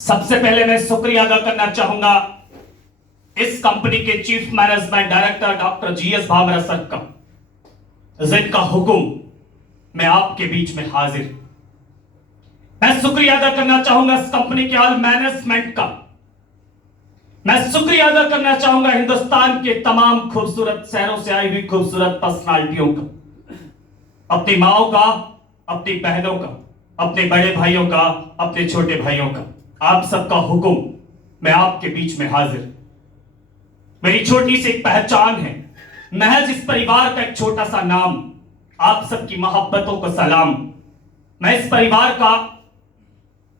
सबसे पहले मैं शुक्रिया अदा करना चाहूंगा इस कंपनी के chief management director doctor GS Bhamra sir का, जिनका हुक्म मैं आपके बीच में हाजिर। मैं शुक्रिया अदा करना चाहूंगा इस कंपनी के ऑल मैनेजमेंट का। मैं शुक्रिया अदा करना चाहूंगा हिंदुस्तान के तमाम खूबसूरत शहरों से आई हुई खूबसूरत पर्सनालिटियों का, अपनी माओ का, अपनी बहनों का, अपने बड़े भाइयों का, अपने छोटे भाइयों का। आप सबका हुक्म मैं आपके बीच में हाजिर। मेरी छोटी सी एक पहचान है, महज इस परिवार का एक छोटा सा नाम, आप सबकी मोहब्बतों को सलाम। मैं इस परिवार का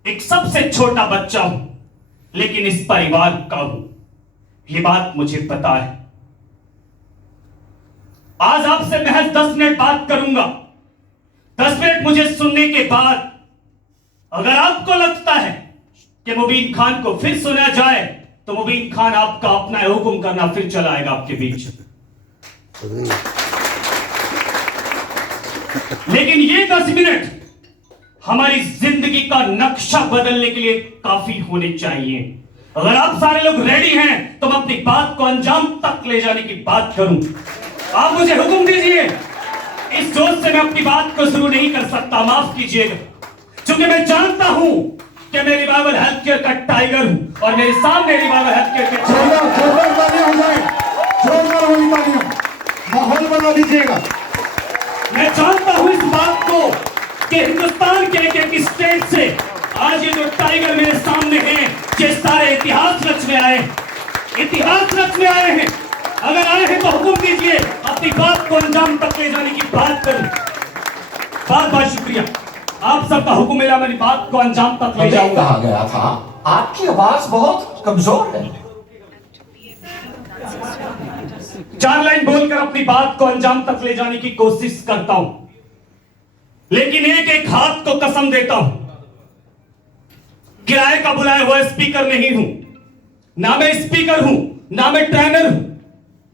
एक सबसे छोटा बच्चा हूं, लेकिन इस परिवार का हूं, यह बात मुझे पता है। आज आपसे महज 10 मिनट बात करूंगा। 10 मिनट मुझे सुनने के बाद अगर आपको लगता है कि मुबीन खान को फिर सुना जाए, तो मुबीन खान आपका अपना हुक्म करना फिर चला आएगा आपके बीच। लेकिन ये 10 मिनट हमारी जिंदगी का नक्शा बदलने के लिए काफी होने चाहिए। अगर आप सारे लोग रेडी हैं, तो मैं अपनी बात को अंजाम तक ले जाने की बात करूं। आप मुझे हुक्म दीजिए। इस जोश से मैं अपनी बात को शुरू नहीं कर सकता, माफ कीजिएगा, क्योंकि मैं जानता हूं कि मैं रिवाइवल हेल्थ केयर का टाइगर हूं और मेरे सामने रिवाइवल हेल्थ केयर के माहौल बना दीजिएगा। मैं जानता हूं इस बात को कि हिंदुस्तान के एक स्टेट से आज ये जो टाइगर मेरे सामने हैं, ये सारे इतिहास रचने आए, इतिहास रचने आए हैं। अगर आए हैं तो हुक्म दीजिए, अपनी बात को अंजाम तक ले जाने की बात करूं। बहुत बहुत शुक्रिया, आप सबका हुक्म मिला, मेरी बात को अंजाम तक ले जाऊंगा। कहा गया था आपकी आवाज बहुत कमजोर है। 4 लाइन बोलकर अपनी बात को अंजाम तक ले जाने की कोशिश करता हूं, लेकिन एक एक हाथ को कसम देता हूं, किराए का बुलाया हुआ स्पीकर नहीं हूं, ना मैं स्पीकर हूं, ना मैं ट्रेनर हूं।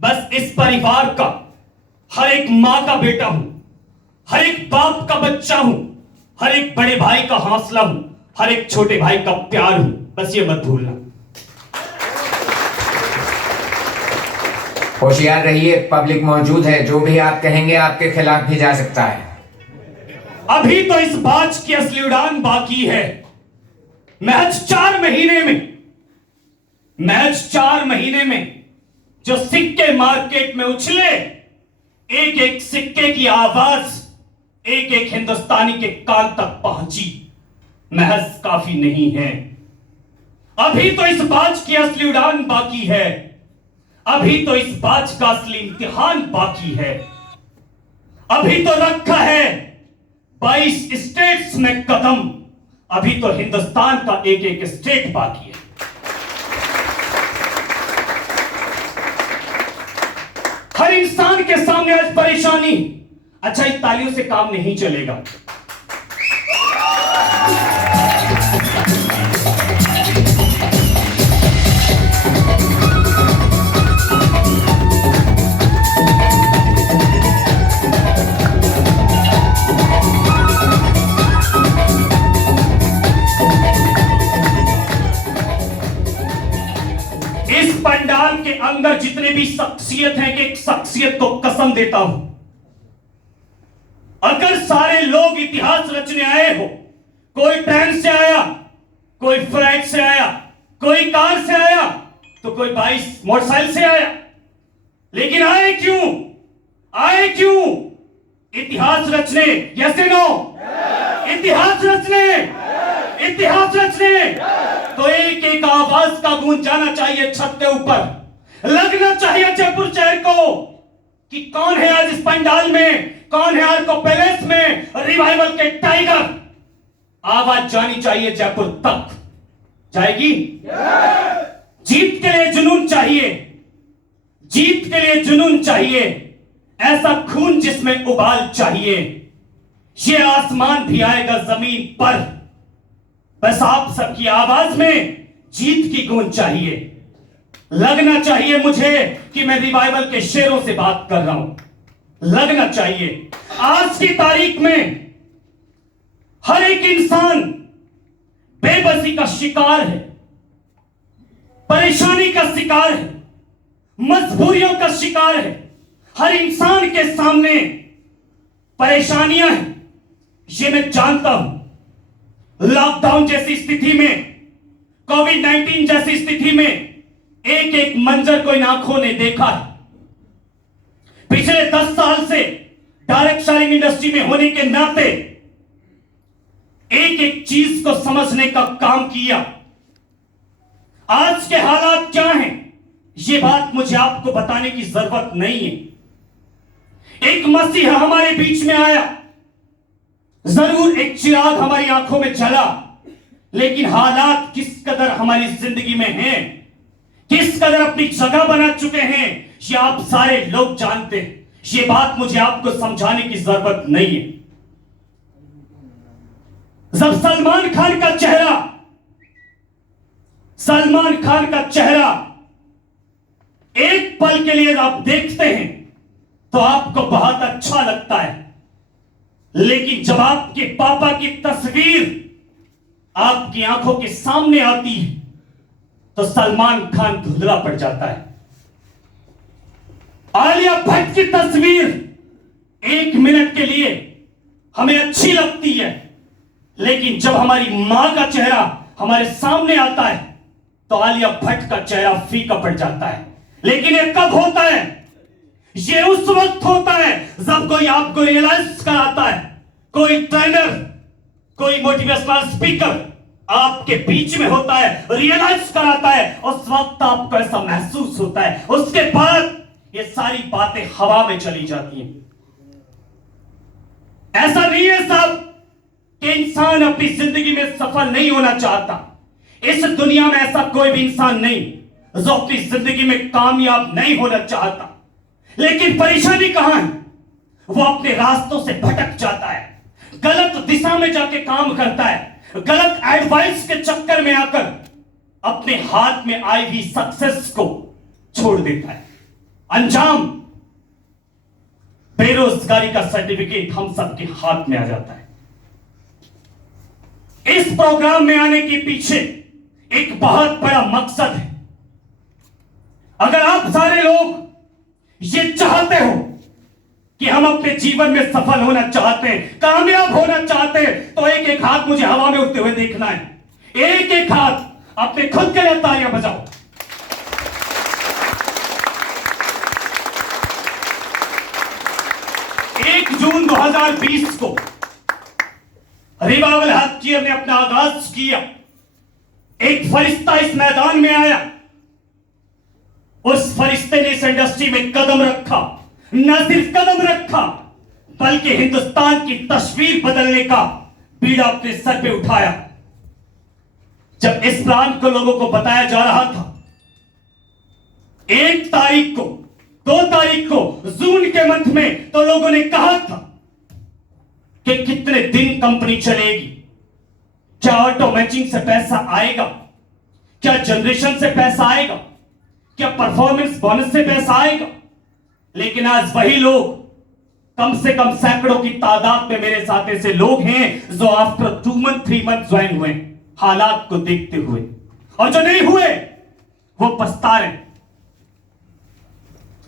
बस इस परिवार का हर एक मां का बेटा हूं, हर एक बाप का बच्चा हूं, हर एक बड़े भाई का हौसला हूं, हर एक छोटे भाई का प्यार हूं। बस ये मत भूलना। होशियार रहिए, पब्लिक मौजूद है, जो भी आप कहेंगे आपके खिलाफ भी जा सकता है। अभी तो इस बाज की असली उड़ान बाकी है। महज 4 महीने में जो सिक्के मार्केट में उछले, एक एक सिक्के की आवाज एक एक हिंदुस्तानी के कान तक पहुंची, महज काफी नहीं है। अभी तो इस बाज की असली उड़ान बाकी है, अभी तो इस बाज का असली इम्तिहान बाकी है। अभी तो रखा है 22 स्टेट्स में कदम, अभी तो हिंदुस्तान का एक एक स्टेट बाकी है। हर इंसान के सामने आज परेशानी। अच्छा, इस तालियों से काम नहीं चलेगा। इस पंडाल के अंदर जितने भी शख्सियत हैं, कि एक शख्सियत को कसम देता हूं, अगर सारे लोग इतिहास रचने आए हो, कोई ट्रेन से आया, कोई फ्लाइट से आया, कोई कार से आया, तो कोई 22 मोटरसाइकिल से आया, लेकिन आए क्यों? आए क्यों? इतिहास रचने। यस या नो? इतिहास रचने, इतिहास रचने। तो एक एक आवाज का गूंज जाना चाहिए छत के ऊपर, लगना चाहिए जयपुर शहर को कि कौन है आज इस पंडाल में, कौन है आर्को पैलेस में रिवाइवल के टाइगर। आवाज जानी चाहिए जयपुर तक। जाएगी? जीत के लिए जुनून चाहिए, जीत के लिए जुनून चाहिए, ऐसा खून जिसमें उबाल चाहिए। ये आसमान भी आएगा जमीन पर, बस आप सबकी आवाज में जीत की गूंज चाहिए। लगना चाहिए मुझे कि मैं रिवाइवल के शेरों से बात कर रहा हूं, लगना चाहिए। आज की तारीख में हर एक इंसान बेबसी का शिकार है, परेशानी का शिकार है, मजबूरियों का शिकार है। हर इंसान के सामने परेशानियां हैं, ये मैं जानता हूं। लॉकडाउन जैसी स्थिति में, कोविड-19 जैसी स्थिति में एक एक मंजर को इन आंखों ने देखा है। पिछले 10 साल से डायरेक्ट सेलिंग इंडस्ट्री में होने के नाते एक एक चीज को समझने का काम किया। आज के हालात क्या हैं, यह बात मुझे आपको बताने की जरूरत नहीं है। एक मसीहा हमारे बीच में आया, जरूर एक चिराग हमारी आंखों में जला, लेकिन हालात किस कदर हमारी जिंदगी में हैं, किस कदर अपनी जगह बना चुके हैं, ये आप सारे लोग जानते हैं। ये बात मुझे आपको समझाने की जरूरत नहीं है। जब सलमान खान का चेहरा एक पल के लिए आप देखते हैं तो आपको बहुत अच्छा लगता है, लेकिन जब आपके पापा की तस्वीर आपकी आंखों के सामने आती है तो सलमान खान धुंधला पड़ जाता है। आलिया भट्ट की तस्वीर एक मिनट के लिए हमें अच्छी लगती है, लेकिन जब हमारी मां का चेहरा हमारे सामने आता है तो आलिया भट्ट का चेहरा फीका पड़ जाता है। लेकिन ये कब होता है? ये उस वक्त होता है जब कोई आपको रियलाइज कराता है, कोई ट्रेनर, कोई मोटिवेशनल स्पीकर आपके बीच में होता है, रियलाइज कराता है, उस वक्त आपको ऐसा महसूस होता है। उसके बाद ये सारी बातें हवा में चली जाती हैं। ऐसा नहीं है साहब कि इंसान अपनी जिंदगी में सफल नहीं होना चाहता। इस दुनिया में ऐसा कोई भी इंसान नहीं जो अपनी जिंदगी में कामयाब नहीं होना चाहता, लेकिन परेशानी कहां है? वो अपने रास्तों से भटक जाता है, गलत दिशा में जाके काम करता है, गलत एडवाइस के चक्कर में आकर अपने हाथ में आई हुई सक्सेस को छोड़ देता है। अंजाम बेरोजगारी का सर्टिफिकेट हम सबके हाथ में आ जाता है। इस प्रोग्राम में आने के पीछे एक बहुत बड़ा मकसद है। अगर आप सारे लोग ये चाहते हो कि हम अपने जीवन में सफल होना चाहते हैं, कामयाब होना चाहते हैं, तो एक एक हाथ मुझे हवा में उड़ते हुए देखना है। एक एक हाथ अपने खुद के लिए तालियां बजाओ। 1 जून 2020 को रिवाइवल हेल्थ केयर ने अपना आगाज किया। एक फरिश्ता इस मैदान में आया, उस फरिश्ते ने इस इंडस्ट्री में कदम रखा। न सिर्फ कदम रखा, बल्कि हिंदुस्तान की तस्वीर बदलने का बीड़ा अपने सर पे उठाया। जब इस प्लान को लोगों को बताया जा रहा था, 1 तारीख को, 2 तारीख को, जून के मंथ में, तो लोगों ने कहा था कि कितने दिन कंपनी चलेगी, क्या ऑटो मैचिंग से पैसा आएगा, क्या जनरेशन से पैसा आएगा, क्या परफॉर्मेंस बोनस से पैसा आएगा। लेकिन आज वही लोग, कम से कम सैकड़ों की तादाद में मेरे साथ ऐसे लोग हैं जो आफ्टर 2 मंथ 3 मंथ ज्वाइन हुए हालात को देखते हुए, और जो नहीं हुए वो पछता रहे।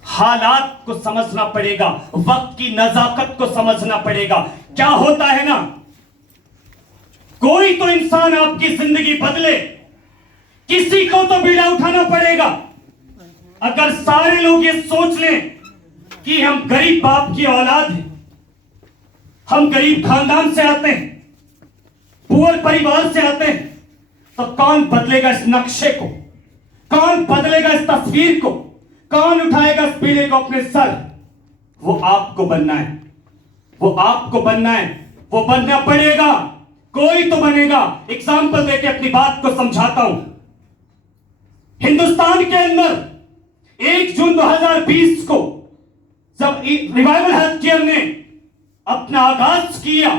हालात को समझना पड़ेगा, वक्त की नजाकत को समझना पड़ेगा। क्या होता है ना, कोई तो इंसान आपकी जिंदगी बदले, किसी को तो बीड़ा उठाना पड़ेगा। अगर सारे लोग ये सोच लें कि हम गरीब बाप की औलाद हैं, हम गरीब खानदान से आते हैं, पुअर परिवार से आते हैं, तो कौन बदलेगा इस नक्शे को? कौन बदलेगा इस तस्वीर को? कौन उठाएगा इस पीड़े को अपने सर? वो आपको बनना है, वो आपको बनना है, वो बनना पड़ेगा। कोई तो बनेगा। एग्जाम्पल देके अपनी बात को समझाता हूं। हिंदुस्तान के अंदर 1 जून 2020 को जब रिवाइवल हेल्थ केयर ने अपना आगाज किया,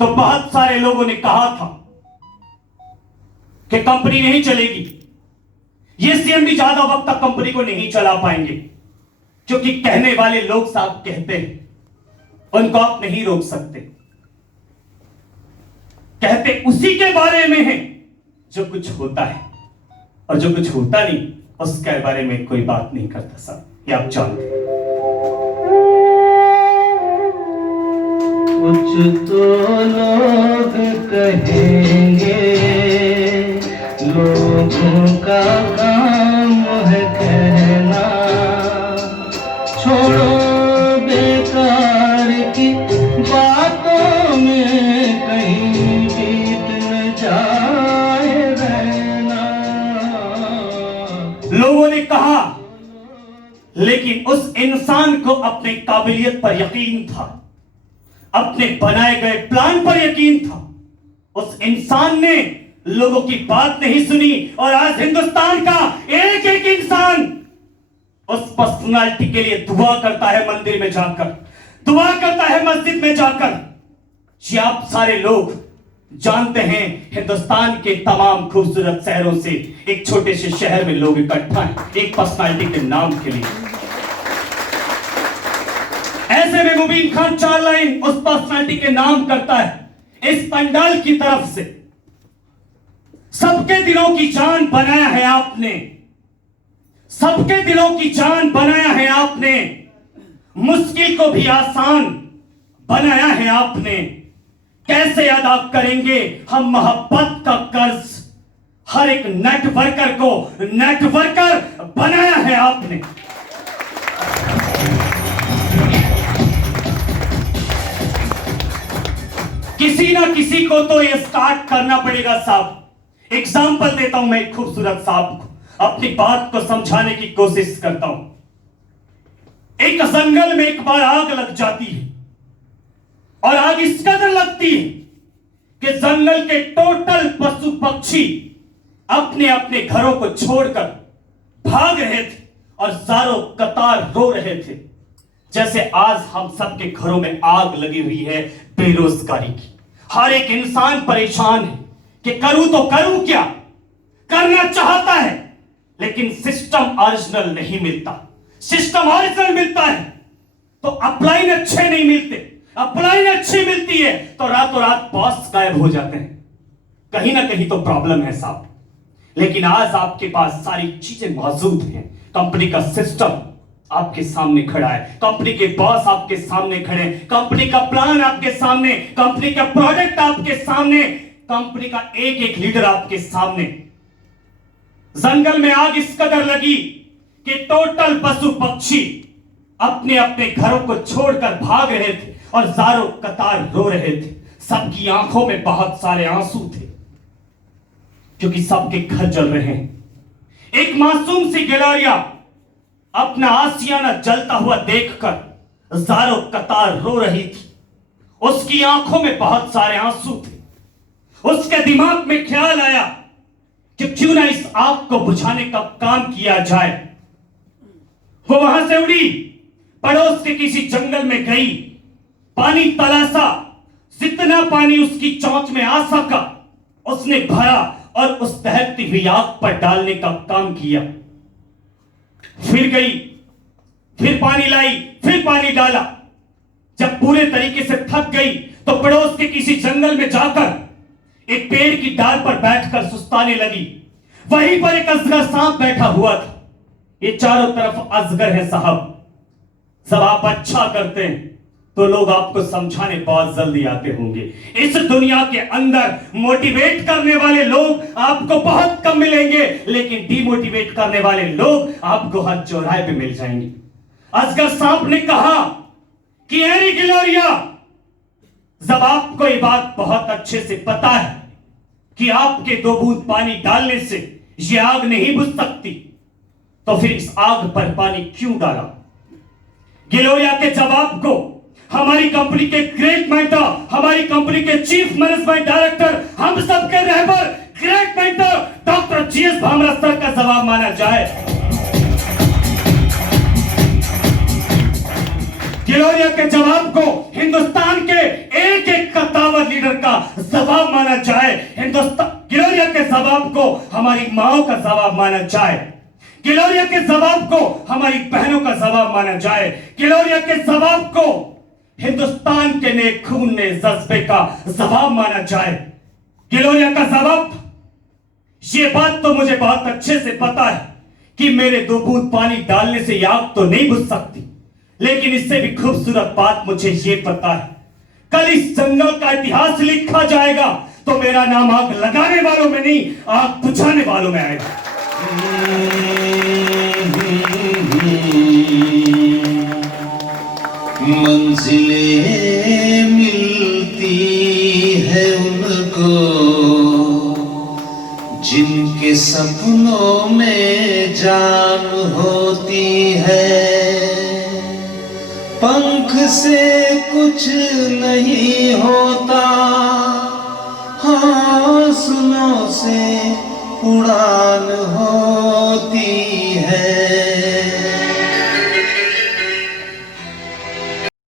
तो बहुत सारे लोगों ने कहा था कि कंपनी नहीं चलेगी। ये सीएम भी ज्यादा वक्त तक कंपनी को नहीं चला पाएंगे, क्योंकि कहने वाले लोग साहब कहते हैं, उनको आप नहीं रोक सकते। कहते उसी के बारे में है जो कुछ होता है, और जो कुछ होता नहीं उसके बारे में कोई बात नहीं करता। सब ये आप जानते हैं। कुछ तो लोग कहेंगे, लोगों का काम है कहना, छोड़ो बेकार की बातों में कहीं बीत न जाए रहना। लोगों ने कहा, लेकिन उस इंसान को अपने काबिलियत पर यकीन था, अपने बनाए गए प्लान पर यकीन था। उस इंसान ने लोगों की बात नहीं सुनी, और आज हिंदुस्तान का एक एक इंसान उस पर्सनालिटी के लिए दुआ करता है, मंदिर में जाकर दुआ करता है, मस्जिद में जाकर। जी आप सारे लोग जानते हैं, हिंदुस्तान के तमाम खूबसूरत शहरों से एक छोटे से शहर में लोग इकट्ठा हैं एक पर्सनालिटी के नाम के लिए। ऐसे में मुबीन खान 4 लाइन उस पर्सनालिटी के नाम करता है इस पंडाल की तरफ से। सबके दिलों की जान बनाया है आपने, सबके दिलों की जान बनाया है आपने, मुश्किल को भी आसान बनाया है आपने। कैसे अदा करेंगे हम मोहब्बत का कर्ज, हर एक नेटवर्कर को नेटवर्कर बनाया है आपने। किसी ना किसी को तो ये स्टार्ट करना पड़ेगा साहब। एग्जाम्पल देता हूं मैं एक खूबसूरत साहब को, अपनी बात को समझाने की कोशिश करता हूं। एक जंगल में एक बार आग लग जाती है, और आग इस कदर लगती है कि जंगल के टोटल पशु पक्षी अपने अपने घरों को छोड़कर भाग रहे थे और चारों कतार रो रहे थे। जैसे आज हम सबके घरों में आग लगी हुई है बेरोजगारी की। हर एक इंसान परेशान है कि करूं तो करूं क्या, करना चाहता है लेकिन सिस्टम ओरिजिनल नहीं मिलता। सिस्टम ओरिजिनल मिलता है तो अपलाइन अच्छे नहीं मिलते, अपलाइन अच्छी मिलती है तो रातों रात बॉस गायब हो जाते हैं। कहीं ना कहीं तो प्रॉब्लम है साहब। लेकिन आज आपके पास सारी चीजें मौजूद हैं। कंपनी का सिस्टम आपके सामने खड़ा है, कंपनी के बॉस आपके सामने खड़े हैं, कंपनी का प्लान आपके सामने, कंपनी का प्रोडक्ट आपके सामने, कंपनी का एक एक लीडर आपके सामने। जंगल में आग इस कदर लगी कि टोटल पशु पक्षी अपने अपने घरों को छोड़कर भाग रहे थे और चारों कतार रो रहे थे। सबकी आंखों में बहुत सारे आंसू थे क्योंकि सबके घर जल रहे हैं। एक मासूम सी गिलहरियां अपना आशियाना जलता हुआ देखकर चारों कतार रो रही थी। उसकी आंखों में बहुत सारे आंसू थे। उसके दिमाग में ख्याल आया कि क्यों ना इस आग को बुझाने का काम किया जाए। वो वहां से उड़ी, पड़ोस के किसी जंगल में गई, पानी तलाशा, जितना पानी उसकी चोंच में आ सका उसने भरा और उस दहकती हुई आग पर डालने का काम किया। फिर गई, फिर पानी लाई, फिर पानी डाला। जब पूरे तरीके से थक गई तो पड़ोस के किसी जंगल में जाकर एक पेड़ की डाल पर बैठकर सुस्ताने लगी। वहीं पर एक अजगर सांप बैठा हुआ था। ये चारों तरफ अजगर है साहब। जब आप अच्छा करते हैं तो लोग आपको समझाने बहुत जल्दी आते होंगे। इस दुनिया के अंदर मोटिवेट करने वाले लोग आपको बहुत कम मिलेंगे, लेकिन डीमोटिवेट करने वाले लोग आपको हर चौराहे पे मिल जाएंगे। अजगर सांप ने कहा कि अरे गिलहरिया, जब आपको ये बात बहुत अच्छे से पता है कि आपके 2 बूंद पानी डालने से ये आग नहीं बुझ सकती, तो फिर इस आग पर पानी क्यों डाला? गिलहरिया के जवाब को हमारी कंपनी के ग्रेट मेंटर, हमारी कंपनी के चीफ मैनेजमेंट डायरेक्टर, हम सबके रहबर great mentor doctor GS Bhamra sir का जवाब माना जाए। गिलहरिया के जवाब को हिंदुस्तान के एक एक कद्दावर लीडर का जवाब माना जाए। गिलहरिया के जवाब को हमारी माओ का जवाब माना जाए। गिलहरिया के जवाब को हमारी बहनों का जवाब माना जाए। गिलहरिया के जवाब को हिंदुस्तान के नेक खून ने जज्बे का जवाब माना जाए। गिलोरिया का जवाब, ये बात तो मुझे बहुत अच्छे से पता है कि मेरे 2 बूंद पानी डालने से आग तो नहीं बुझ सकती, लेकिन इससे भी खूबसूरत बात मुझे ये पता है, कल इस जंगल का इतिहास लिखा जाएगा तो मेरा नाम आग लगाने वालों में नहीं, आग बुझाने वालों में आएगा। मंजिलें मिलती है उनको जिनके सपनों में जान होती है। पंख से कुछ नहीं होता, हौसलों से उड़ान हो